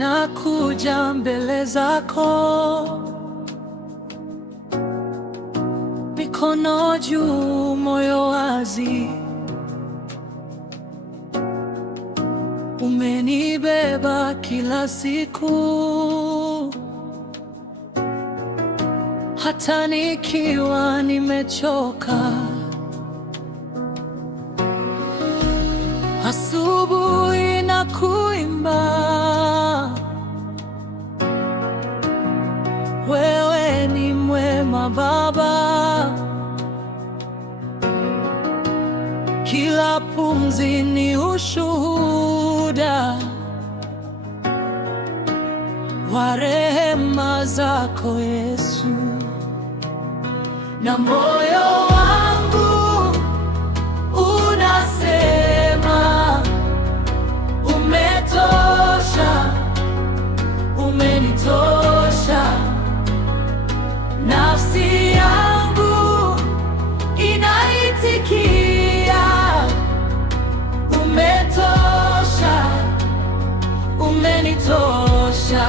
Ninakuja mbele zako, mikono juu, moyo wazi. Umenibeba kila siku, hata nikiwa nimechoka. Asubuhi na kuimba, wewe ni mwema Baba. Kila pumzi ni ushuhuda wa rehema zako Yesu, na moyo wangu unasema umetosha, umenitosha. Nafsi yangu inaitikia umetosha, umenitosha.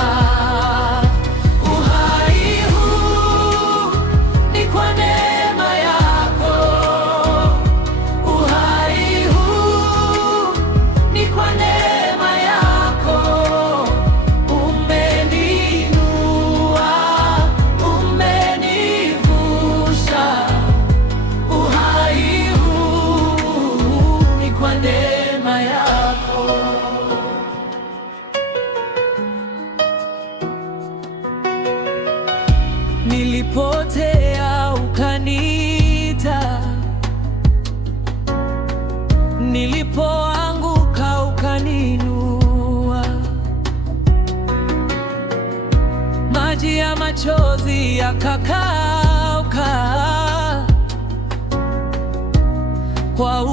Uhai huu ni kwa neema yako, uhai huu ni kwa neema yako. Umeninua, umenivusha, uhai huu ni kwa neema yako. Nilipotea ukaniita, nilipoanguka ukaninua. Maji ya machozi yakakauka kwa